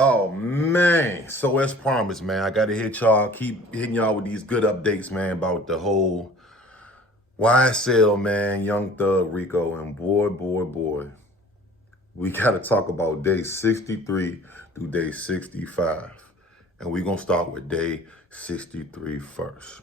Oh man, so as promised, man, I gotta hit y'all, keep hitting y'all with these good updates, man, about the whole YSL, man, Young Thug, Rico, and boy, we gotta talk about day 63 through day 65. And we're gonna start with day 63 first.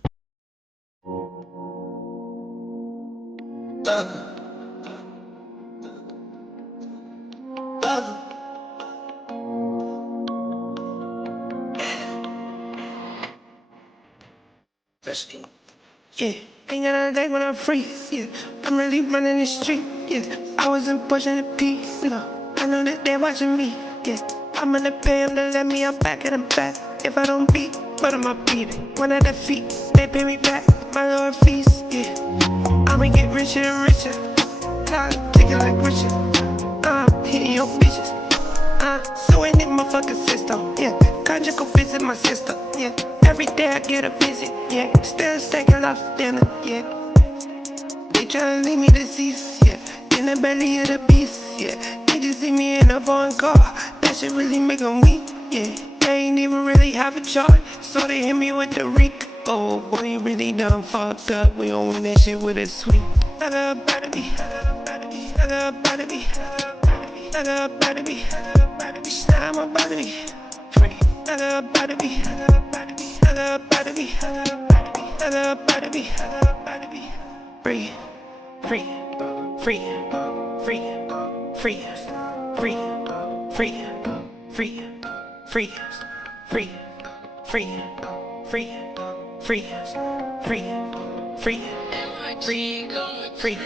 Yeah, ain't got another day when I'm free. Yeah, I'm really running the street. Yeah, I wasn't pushing the P. No, I know that they're watching me. Yeah, I'm gonna pay them to let me out back in the back. If I don't beat, what am I beating? One at their feet, they pay me back my lower fees. Yeah, I'ma get richer and richer. Time ticking like Richard. Hitting your bitches. So ain't it motherfucking system, yeah. Conjure go visit my sister, yeah. Every day I get a visit, yeah. Still stacking up dinner, yeah. They tryna leave me deceased, yeah. In the belly of the beast, yeah. They just see me in a foreign car. That shit really make them weak, yeah. They ain't even really have a choice, so they hit me with the reek. Oh, boy, you really done fucked up. We gon' win that shit with a sweet. I got a better be, I got a better be, I got a better be, I'm about to be free. I got a better be, I got a better be, I got a better be, free, free, free, free, free, free, free, free, free, free, free, free, free, free, free, free.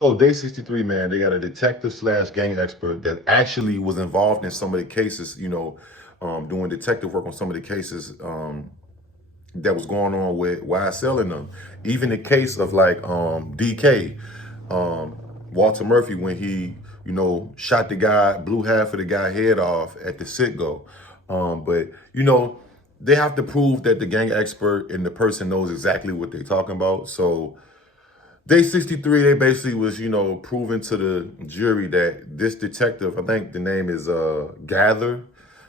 So day 63, man, they got a detective slash gang expert that actually was involved in some of the cases, doing detective work on some of the cases that was going on with YSL and them. Even the case of like DK, Walter Murphy, when he, shot the guy, blew half of the guy head off at the sit-go. But, they have to prove that the gang expert and the person knows exactly what they're talking about. So day 63, they basically was, proving to the jury that this detective, I think the name is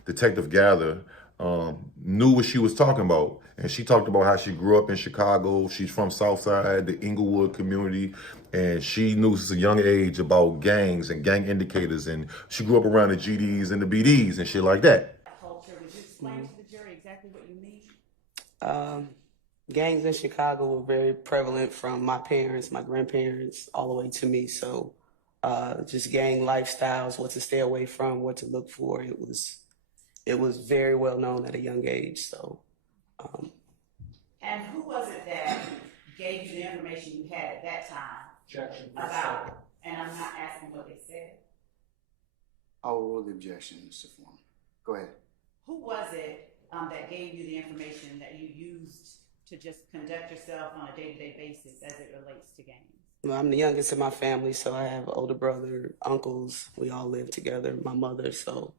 Detective Gather, knew what she was talking about. And she talked about how she grew up in Chicago. She's from Southside, the Inglewood community. And she knew since a young age about gangs and gang indicators. And she grew up around the GDs and the BDs and shit like that. Culture. Would you explain to the jury exactly what you mean? Um, Gangs in Chicago were very prevalent from my parents, my grandparents, all the way to me. So just gang lifestyles, what to stay away from, what to look for. It was very well known at a young age. So. And who was it that gave you the information you had at that time about? And I'm not asking what they said. I will rule the objection, Mr. Foreman. Go ahead. Who was it that gave you the information that you used to just conduct yourself on a day-to-day basis as it relates to gangs? Well, I'm the youngest in my family, so I have older brother, uncles. We all live together. My mother, so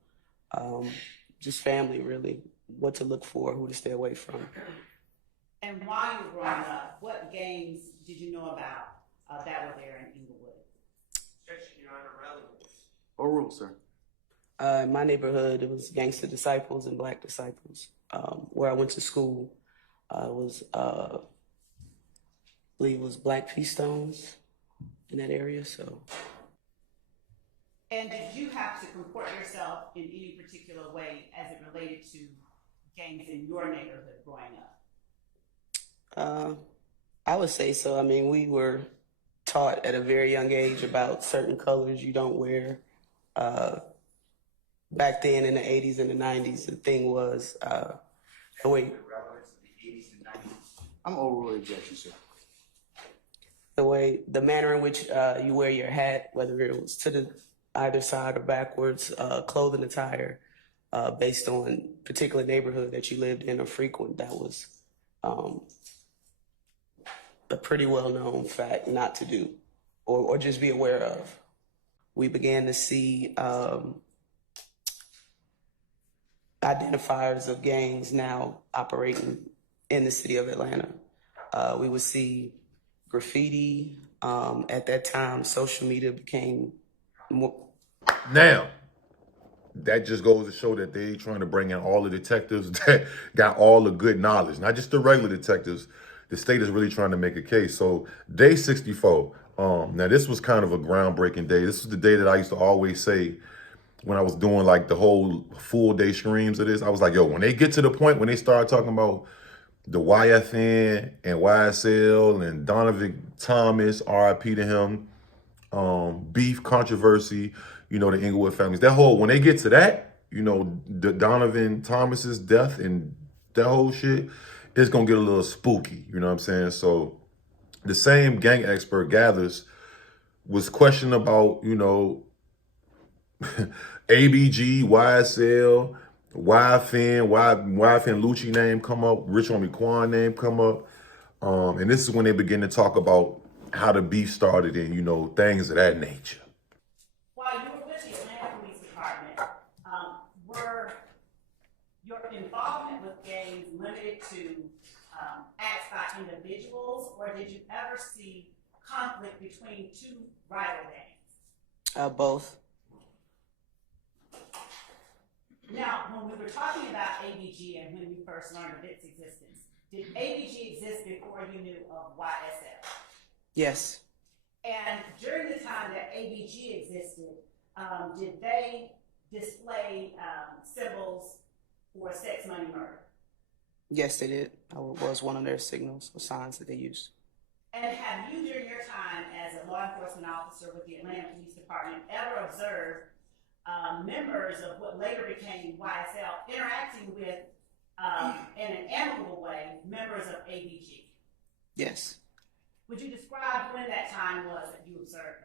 just family, really. What to look for, who to stay away from. And while you were growing up, what gangs did you know about that were there in Inglewood? Overruled, sir. In my neighborhood, it was Gangster Disciples and Black Disciples. Where I went to school, I believe it was Black Pea Stones in that area. So. And did you have to comport yourself in any particular way as it related to gangs in your neighborhood growing up? I would say so. I mean, we were taught at a very young age about certain colors you don't wear. Back then in the 80s and the 90s, the thing was, I'm overruling the objection, sir. the manner in which you wear your hat, whether it was to the either side or backwards, clothing attire, based on particular neighborhood that you lived in or frequent, that was a pretty well-known fact not to do or just be aware of. We began to see identifiers of gangs now operating in the city of Atlanta. We would see graffiti. At that time, social media became more. Now, that just goes to show that they trying to bring in all the detectives that got all the good knowledge, not just the regular detectives. The state is really trying to make a case. So day 64. Now this was kind of a groundbreaking day. This was the day that I used to always say when I was doing like the whole full day streams of this. I was like, yo, when they get to the point when they start talking about the YFN and YSL and Donovan Thomas, RIP to him, beef controversy, you know, the Inglewood families. That whole, when they get to that, you know, the Donovan Thomas's death and that whole shit, it's gonna get a little spooky, you know what I'm saying? So the same gang expert Gathers was questioning about, you know, ABG, YSL, YFN, YFN Lucci name come up, Rich Homie Quan name come up. And this is when they begin to talk about how the beef started and, you know, things of that nature. While you were with the Atlanta Police Department, were your involvement with gangs limited to acts by individuals, or did you ever see conflict between two rival gangs? Both. Now, when we were talking about ABG and when you first learned of its existence, did ABG exist before you knew of YSL? Yes. And during the time that ABG existed, did they display symbols for sex, money, murder? Yes, they did. I was one of their signals or signs that they used. And have you, during your time as a law enforcement officer with the Atlanta Police Department, ever observed members of what later became YSL interacting with, in an amicable way, members of ABG? Yes. Would you describe when that time was that you observed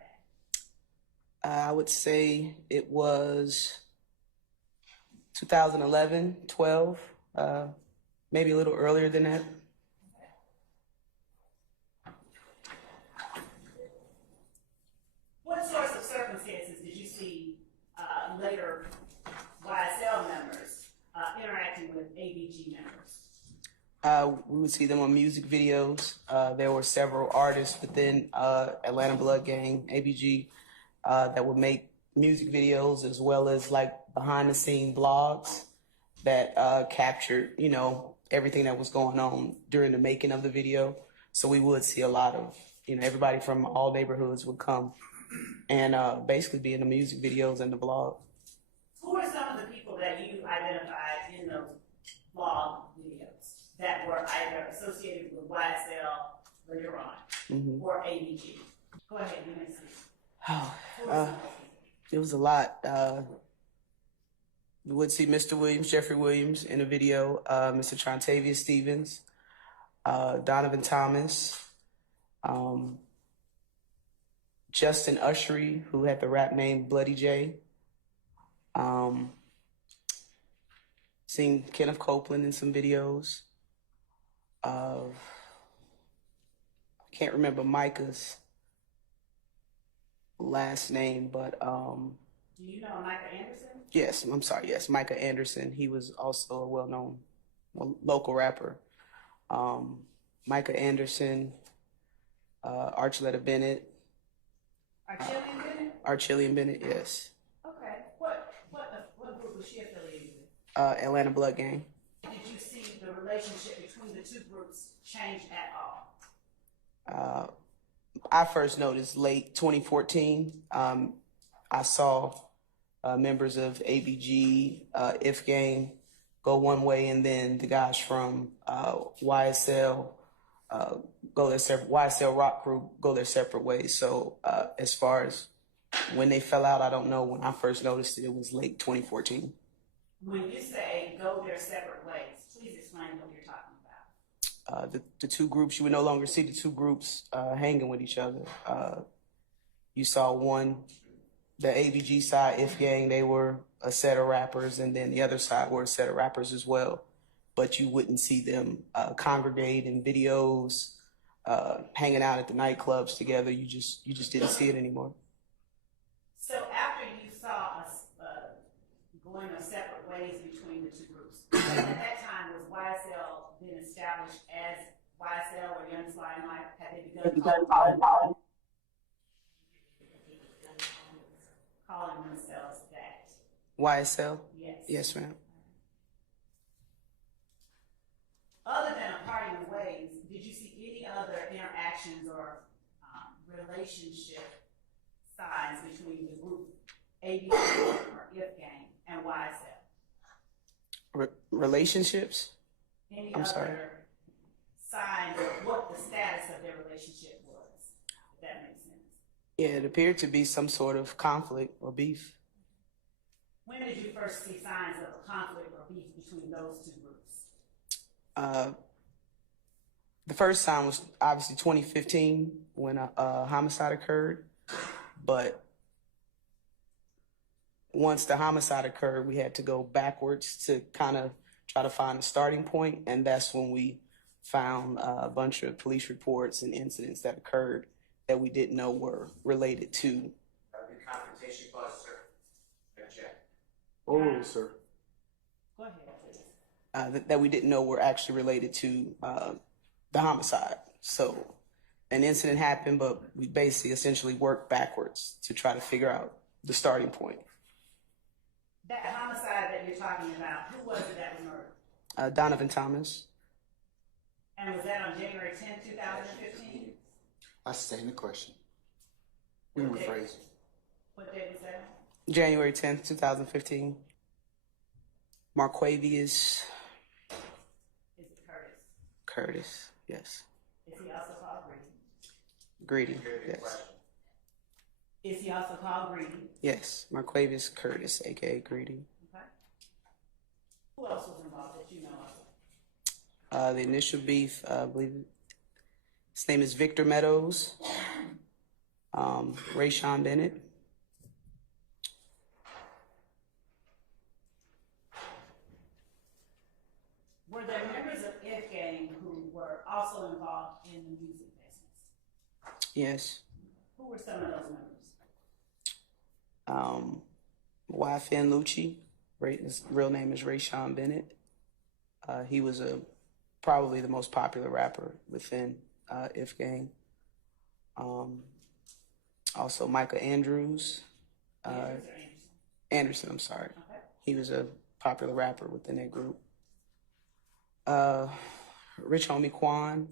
that? I would say it was 2011, 12, maybe a little earlier than that. What sorts of circumstances did you see later YSL members interacting with ABG members? We would see them on music videos. There were several artists within Atlanta Blood Gang, ABG, that would make music videos as well as like behind the scene blogs that captured, you know, everything that was going on during the making of the video. So we would see a lot of, you know, everybody from all neighborhoods would come and basically be in the music videos and the blog. Who are some of the people that you identified in those blog videos that were either associated with YSL later on or ABG? Go ahead, you may see. It was a lot. You would see Mr. Williams, Jeffrey Williams in a video, Mr. Trontavious Stevens, Donovan Thomas, Justin Ushery, who had the rap name Bloody J. Seen Kenneth Copeland in some videos. I can't remember Micah's last name, but Do you know Micah Anderson? yes, I'm sorry, yes, Micah Anderson. He was also a well-known local rapper. Micah Anderson, Archuleta Bennett. Archillian Bennett? Archillian Bennett, yes. Okay. What group was she affiliated with? Atlanta Blood Gang. Did you see the relationship between the two groups change at all? I first noticed late 2014. I saw members of ABG, If Gang go one way, and then the guys from YSL go their separate, YSL Rock Crew go their separate ways. So as far as when they fell out, I don't know. When I first noticed it, it was late 2014. When you say go their separate ways, please explain what you're talking about. The two groups, you would no longer see the two groups hanging with each other. You saw one, the ABG side, If Gang, they were a set of rappers, and then the other side were a set of rappers as well. But you wouldn't see them congregate in videos, hanging out at the nightclubs together. You just didn't see it anymore. So after you saw us going their separate ways between the two groups, at that time was YSL been established as YSL or Young Sly and Life? Had they begun calling themselves that? YSL? Yes. Yes, ma'am. Other than a parting of ways, did you see any other interactions or relationship signs between the group ABA or If Gang and YSL? Relationships? Any I'm other sorry. signs of what the status of their relationship was? If that makes sense. Yeah, it appeared to be some sort of conflict or beef. When did you first see signs of a conflict or beef between those two groups? The first sign was obviously 2015 when a homicide occurred, but once the homicide occurred, we had to go backwards to kind of try to find a starting point, and that's when we found a bunch of police reports and incidents that occurred that we didn't know were related to. Confrontation clause, sir. Object. Oh, sir. Go ahead, please. That we didn't know were actually related to the homicide. So an incident happened, but we basically essentially worked backwards to try to figure out the starting point. That homicide that you're talking about, who was it that was murdered? Donovan Thomas. And was that on January 10th, 2015? I sustain the question. We can rephrase it. What date was that? January 10th, 2015. Marquavius Is it Curtis? Curtis, yes. Is he also called Greedy? Greedy, yes. Is he also called Greedy? Yes, Marquavius Curtis, aka Greedy. Okay. Who else was involved that you know of? The initial beef, I believe his name is Victor Meadows, Rayshawn Bennett. Were there members of If Gang who were also involved in the music business? Yes. Who were some of those members? YFN Lucci, his real name is Rayshawn Bennett. He was probably the most popular rapper within If Gang. Also Micah Andrews. Andrews or Anderson? Anderson, I'm sorry. Okay. He was a popular rapper within that group. Rich Homie Quan.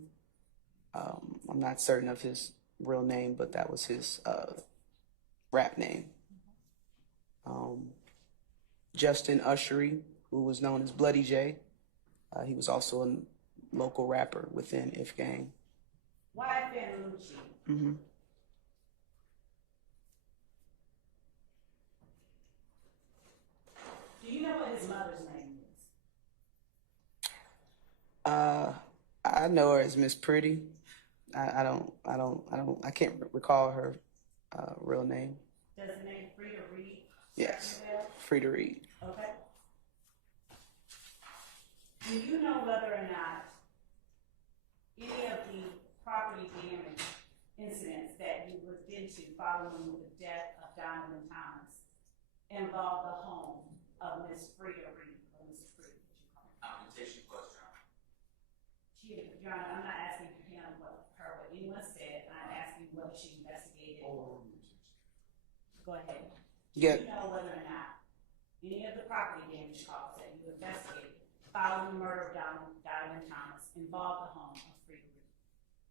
I'm not certain of his real name, but that was his rap name. Justin Ushery, who was known as Bloody J. He was also a local rapper within If Gang. YFN Lucci. Mm-hmm. Do you know what his mother's name is? I know her as Miss Pretty. I can't recall her real name. Does the name Frida Reed? Yes, ring a bell? Frida Reed. Okay. Do you know whether or not any of the property damage incidents that you looked into following the death of Donovan Thomas involved the home of Miss Frida Reed, or Miss Frida, what you call her? Confrontation clause, Your Honor. Your Honor, I'm not asking him what anyone said. I'm asking whether she investigated. Go ahead. Yeah. Do you know whether or not any of the property damage calls that you investigated following the murder of Donovan Thomas involved the home of Frida Reed?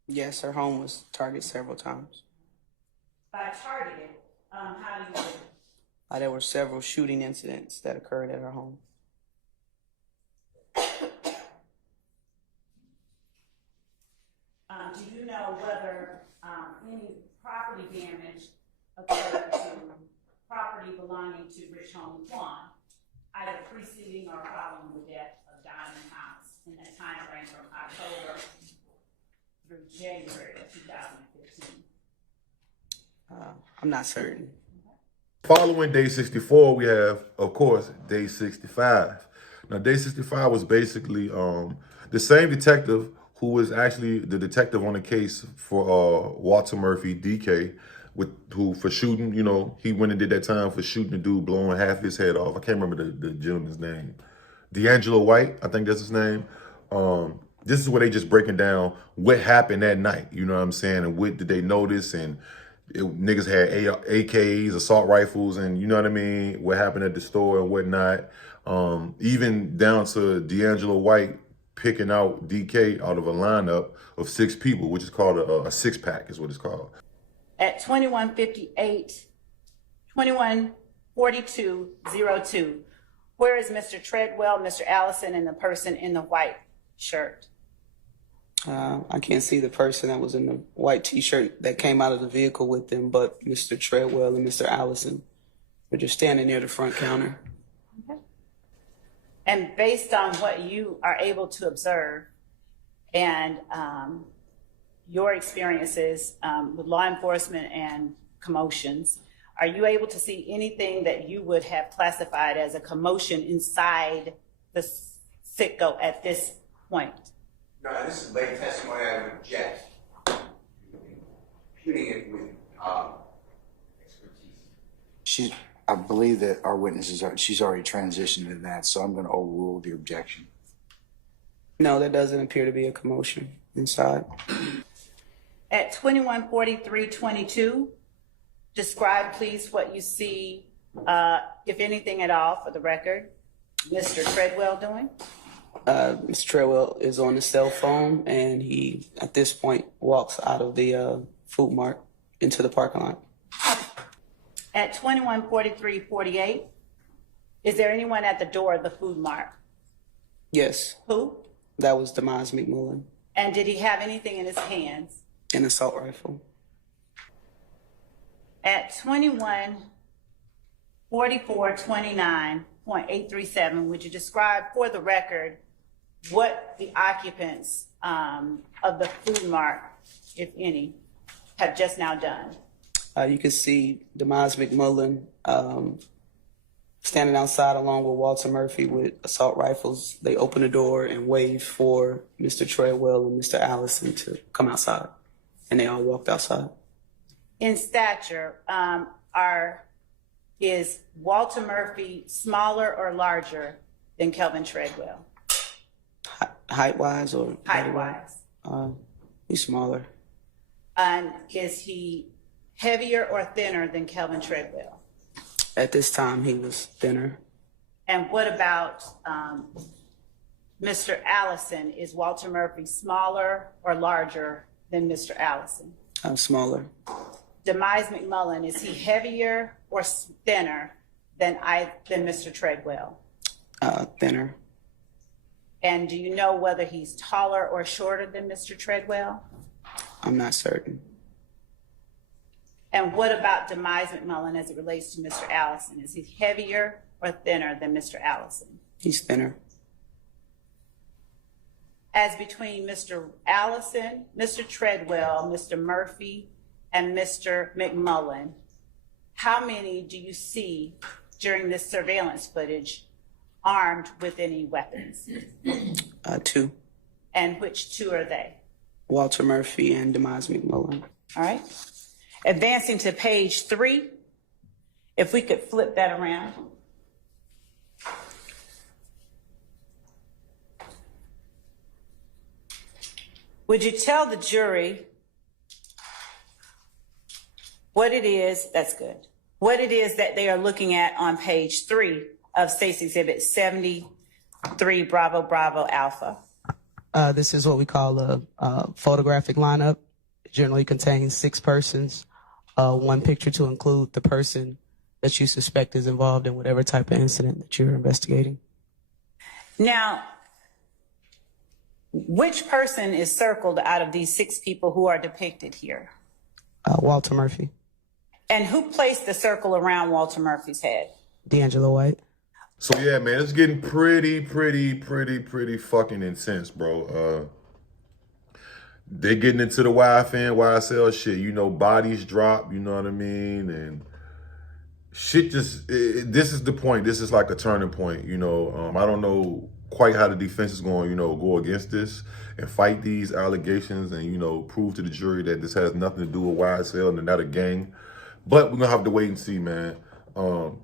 Yes, her home was targeted several times. By targeted, how do you know? There were several shooting incidents that occurred at her home. Do you know whether any property damage occurred to property belonging to Rich Homie Quan, either preceding or following the death of Donovan Thomas in that time frame from October through January of 2015? I'm not certain. Following day 64, we have, of course, day 65. Now, day 65 was basically the same detective who was actually the detective on the case for Walter Murphy, DK, who for shooting, he went and did that time for shooting the dude, blowing half his head off. I can't remember the gentleman's name. D'Angelo White, I think that's his name. This is where they just breaking down what happened that night, you know what I'm saying, and what did they notice, and Niggas had AKs, assault rifles, and you know what I mean? What happened at the store and whatnot. Even down to D'Angelo White picking out DK out of a lineup of 6 people, which is called a 6-pack is what it's called. At 214202, where is Mr. Treadwell, Mr. Allison, and the person in the white shirt? I can't see the person that was in the white T-shirt that came out of the vehicle with them, but Mr. Treadwell and Mr. Allison were just standing near the front counter. Okay. And based on what you are able to observe and your experiences with law enforcement and commotions, are you able to see anything that you would have classified as a commotion inside the Citgo at this point? No, this is late testimony. I would object. Imputing it with expertise. I believe that our witnesses she's already transitioned to that, so I'm going to overrule the objection. No, there doesn't appear to be a commotion inside. At 214322, describe please what you see, if anything at all, for the record, Mr. Treadwell doing. Mr. Treadwell is on his cell phone, and he, at this point, walks out of the food mart into the parking lot. At 214348, is there anyone at the door of the food mart? Yes, Who? that was Demise McMullen, And did he have anything in his hands? an assault rifle. At 214429.837, would you describe for the record what the occupants of the food mart, if any, have just now done? You can see Demise McMullen standing outside along with Walter Murphy with assault rifles. They open the door and wave for Mr. Treadwell and Mr. Allison to come outside, and they all walked outside. In stature, is Walter Murphy smaller or larger than Kelvin Treadwell? Height-wise or Height-wise. He's smaller. And is he heavier or thinner than Kelvin Treadwell? At this time, he was thinner. And what about Mr. Allison? Is Walter Murphy smaller or larger than Mr. Allison? Smaller. Demise McMullen, is he heavier or thinner than Mr. Treadwell? Thinner. And do you know whether he's taller or shorter than Mr. Treadwell? I'm not certain. And what about Demise McMullen as it relates to Mr. Allison? Is he heavier or thinner than Mr. Allison? He's thinner. As between Mr. Allison, Mr. Treadwell, Mr. Murphy, and Mr. McMullen, how many do you see during this surveillance footage armed with any weapons? 2. And which 2 are they? Walter Murphy and Demise McMullen. All right. Advancing to page 3, if we could flip that around. Would you tell the jury what it is, that's good, what it is that they are looking at on page 3 of State's Exhibit 73 Bravo Bravo Alpha? This is what we call a photographic lineup. It generally contains 6 persons, 1 picture to include the person that you suspect is involved in whatever type of incident that you're investigating. Now, which person is circled out of these 6 people who are depicted here? Walter Murphy. And who placed the circle around Walter Murphy's head? D'Angelo White. So yeah, man, it's getting pretty fucking intense, bro. They getting into the YFN, YSL shit. You know, bodies drop, you know what I mean? And shit just, this is the point. This is like a turning point, you know. I don't know quite how the defense is going, you know, go against this and fight these allegations and, you know, prove to the jury that this has nothing to do with YSL and not a gang. But we're gonna have to wait and see, man. Y'all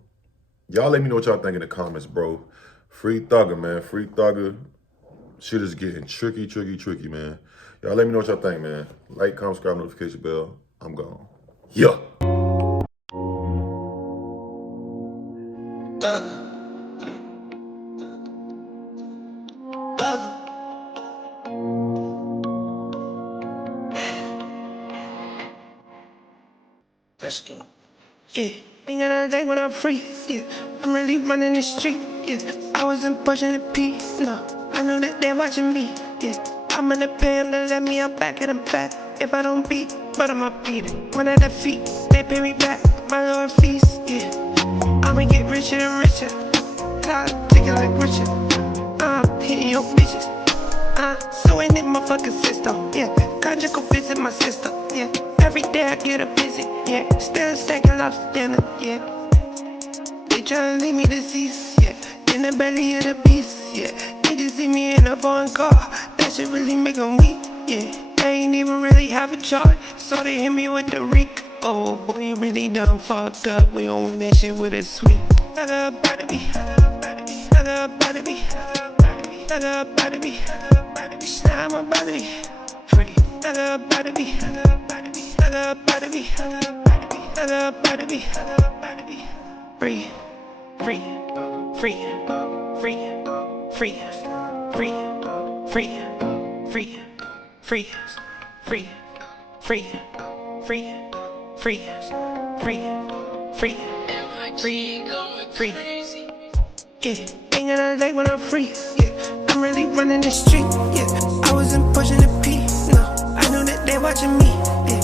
let me know what y'all think in the comments, bro. Free Thugger, man. Free Thugger. Shit is getting tricky, man. Y'all let me know what y'all think, man. Like, comment, subscribe, notification bell. I'm gone. Yeah. Let's go. Yeah, ain't got a day when I'm free. Yeah, I'm really running the street. Yeah, I wasn't pushing the P. No, I know that they're watching me. Yeah, I'm gonna pay them to let me out back at them back. If I don't beat, but I'm a beat. When I defeat, they pay me back my lower fees. Yeah, I'ma get richer and richer. God, thinking like Richard. Hitting your bitches. So ain't it my fucking system? Yeah, conjure go visit my sister. Yeah, every day I get a visit. Yeah, still stacking lobster dinner. Yeah, they tryna leave me deceased. Yeah, in the belly of the beast. Yeah, they just see me in a foreign car. That shit really make them weak. Yeah, I ain't even really have a chart, so they hit me with the reek. Oh boy, you really done fucked up. We on that shit with a sweet. I got a body be. I got a body be. I got a body be. Now I'm a body free. I got a body be. I got a body be. I got a body be. Free, free, free, free, free, free, free, free, free, free, free, free, free, free, free, free, free. Yeah, ain't got a leg when I'm free. Yeah, I'm really running the street. Yeah, I wasn't pushing the P. No, I know that they watching me. Yeah,